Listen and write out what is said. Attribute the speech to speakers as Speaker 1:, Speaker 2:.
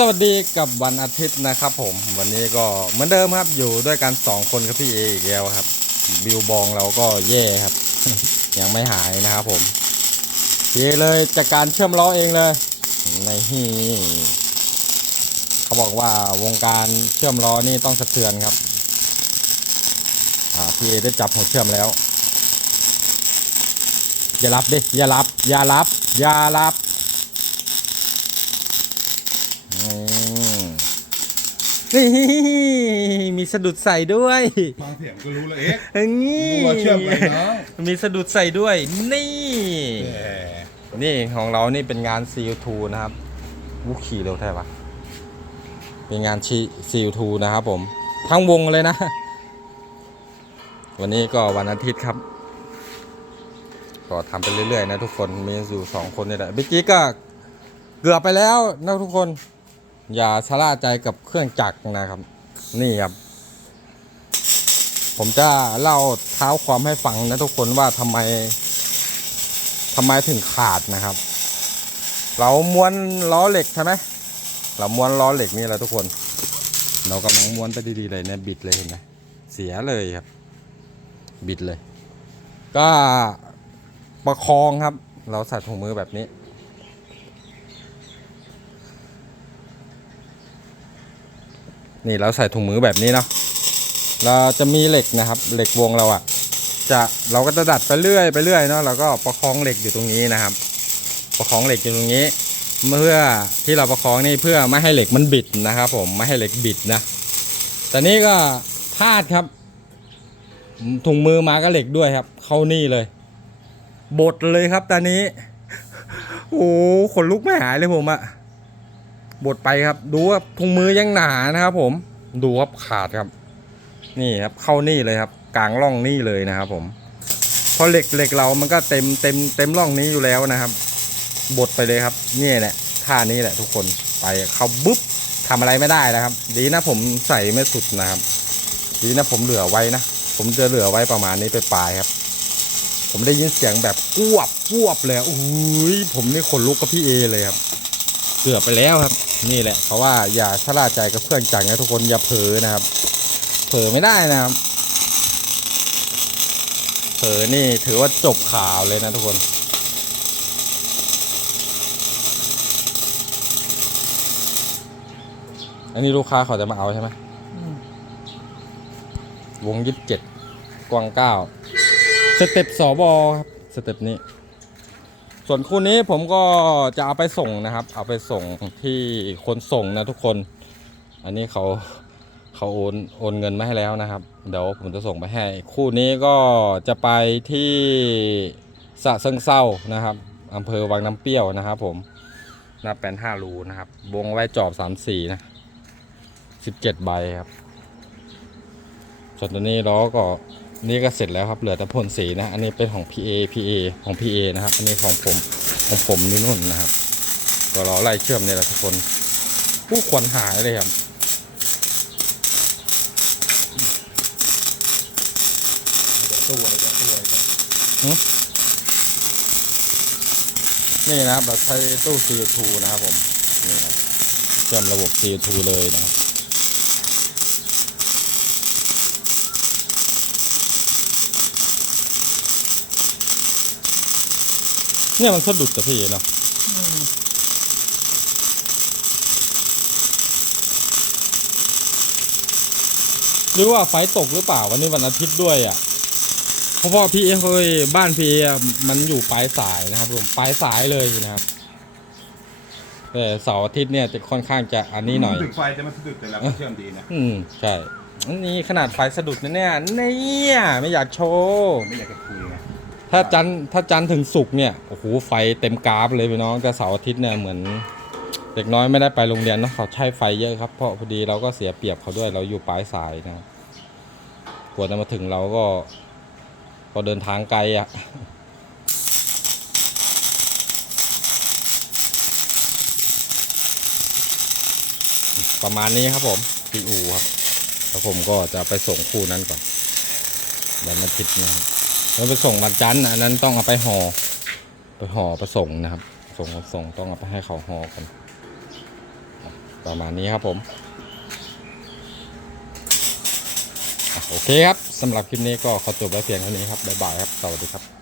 Speaker 1: สวัสดีกับวันอาทิตย์นะครับผมวันนี้ก็เหมือนเดิมครับอยู่ด้วยกันสองคนกับพี่เออีกแล้วครับบิวบองเราก็แย่ครับ ยังไม่หายนะครับผมพี่เอเลยจัดการเชื่อมล้อเองเลยในฮีเขาบอกว่าวงการเชื่อมล้อนี่ต้องสะเทือนครับพี่เอได้จับหัวเชื่อมแล้ว อย่ารับดิอย่ารับ อย่ารับ อย่ารับ นี่มีสะดุดใส่ด้วย
Speaker 2: ฟังเสียงก็รู้แล้วเอ๊ะ
Speaker 1: นี่
Speaker 2: รู้ว่าเชื่อมไปเนาะ
Speaker 1: มีสะดุดใส่ด้วย นี่
Speaker 2: แหม
Speaker 1: นี่ของเรานี่เป็นงาน CO2 นะครับวุกขี่เร็วแท้ปะเป็นงานชี CO2 นะครับผม ทั้งวงเลยนะ วันนี้ก็วันอาทิตย์ครับ ก็ทำไปเรื่อยๆนะทุกคนมีอยู่สองคนนี่แหละเมื่อกี้ก็เกือบไปแล้วนะทุกคน อย่าชะล่าใจกับเครื่องจักรนะครับ นี่ครับ ผมจะเล่าเท้าความให้ฟังนะทุกคนว่าทำไมทำไมถึงขาดนะครับ เราม้วนล้อเหล็กใช่ไหมเราม้วนล้อเหล็กนี่แหละทุกคน เรากำลังม้วนไปดีๆเลยเนี่ยบิดเลยเห็นไหมเสียเลยครับ บิดเลย ก็ประคองครับ เราใส่ถุงมือแบบนี้ นี่เราใส่ถุงมือแบบนี้เนาะเราจะมีเหล็กนะครับเหล็กวงเราอะจะเราก็จะดัดไปเรื่อยไปเรื่อยเนาะเราก็ประคองเหล็กอยู่ตรงนี้นะครับ ประคองเหล็กอยู่ตรงนี้ เพื่อที่เราประคองนี่เพื่อไม่ให้เหล็กมันบิดนะครับ ผมไม่ให้เหล็กบิดนะแต่นี้ก็พลาดครับถุงมือมาก็เหล็กด้วยครับ เข้านี่เลยบดเลยครับตอนนี้ โอ้โหขนลุกไม่หายเลยผมอะ บดไปครับ ดูว่าถุงมือยังหนานะครับ ผม ดูครับขาดครับ นี่ครับเข้านี่เลยครับ กลางร่องนี่เลยนะครับผมเพราะเหล็กเหล็กเรามันก็เต็มเต็มเต็มร่องนี้อยู่แล้วนะครับ บดไปเลยครับนี่แหละท่านี้แหละทุกคนไปเขาบุ๊บทำอะไรไม่ได้นะครับ ดีนะผมใส่ไม่สุดนะครับ ดีนะผมเหลือไว้นะผมจะเหลือไว้ประมาณนี้ไปปลายครับ ผมได้ยินเสียงแบบกวบกวบเลยอุ้ยผมนี่ขนลุกกับพี่เอเลยครับ เกือบไปแล้วครับ นี่แหละ เพราะว่าอย่าชะล่าใจกับเครื่องจักรนะทุกคนอย่าเผลอนะครับ เผลอไม่ได้นะครับ เผลอนี่ถือว่าจบข่าวเลยนะทุกคนอันนี้ลูกค้าเขาจะมาเอาใช่ไหมวงยี่สิบเจ็ดกวางเก้าสเต็ปสอบอครับ สเต็ปนี้ ส่วนคู่นี้ผมก็จะเอาไปส่งนะครับ เอาไปส่งที่คนส่งนะทุกคน อันนี้เขาเขาโอนโอนเงินมาให้แล้วนะครับ เดี๋ยวผมจะส่งไปให้ คู่นี้ก็จะไปที่สะเซิงเศร้านะครับอำเภอวังน้ำเปรี้ยวนะครับ ผมหน้าแปลนห้ารูนะครับวงไว้จอบสามสี่นะสิบเจ็ดใบครับ ส่วนตัวนี้ล้อก็ นี่ก็เสร็จแล้วครับเหลือแต่พ่นสีนะ อันนี้เป็นของ PA PA ของ PA นะครับ อันนี้ของผมของผมนี่นุ่นนะครับ ก็ล้อไล่เชื่อมเนี่ยแหละทุกคนผู้ควรหายเลยครับ
Speaker 2: ตัวตัวตัว
Speaker 1: นี่นะครับแบบใช้ตู้ CO2 นะครับผม นี่ครับเชื่อมระบบ CO2 เลยนะครับ เนี่ยมันสะดุดแต่พี่เนาะหรือว่าไฟตกหรือเปล่าวันนี้วันอาทิตย์ด้วยอะเพราะว่าพี่เอ้ยบ้านพี่อะมันอยู่ปลายสายนะครับผมปลายสายเลยนะครับแต่เสาร์อาทิตย์เนี่ยจะค่อนข้างจะอันนี้หน่อย
Speaker 2: ถึงไฟจะมาสะดุดแต่เราก็เชื่อมดีนะ
Speaker 1: อืมใช่อันนี้ขนาดไฟสะดุดนะเนี่ยเนี่ยไม่อยากโชว์
Speaker 2: ไม่อยากจะคุยไง
Speaker 1: ถ้าจันทร์ถ้าจันทร์ถึงศุกร์เนี่ยโอ้โหไฟเต็มกราฟเลยพี่น้องแต่เสาร์อาทิตย์เนี่ยเหมือน เด็กน้อยไม่ได้ไปโรงเรียนเนาะเขาใช้ไฟเยอะครับเพราะพอดีเราก็เสียเปรียบเขาด้วยเราอยู่ปลายสายนะครับกว่าจะมาถึงเราก็ก็เดินทางไกลอะ่ะประมาณนี้ครับผมที่อูครับแล้วผมก็จะไปส่งคู่นั้นก่อนวันอาทิตย์นะครับ มันไปส่งวันจันทร์อันนั้นต้องเอาไปห่อไปห่อไปส่งนะครับ ส่งส่งต้องเอาไปให้เขาห่อกันประมาณนี้ครับผมโอเคครับสำหรับคลิปนี้ก็ขอจบไว้เพียงเท่านี้ครับบ๊ายบายครับสวัสดีครับ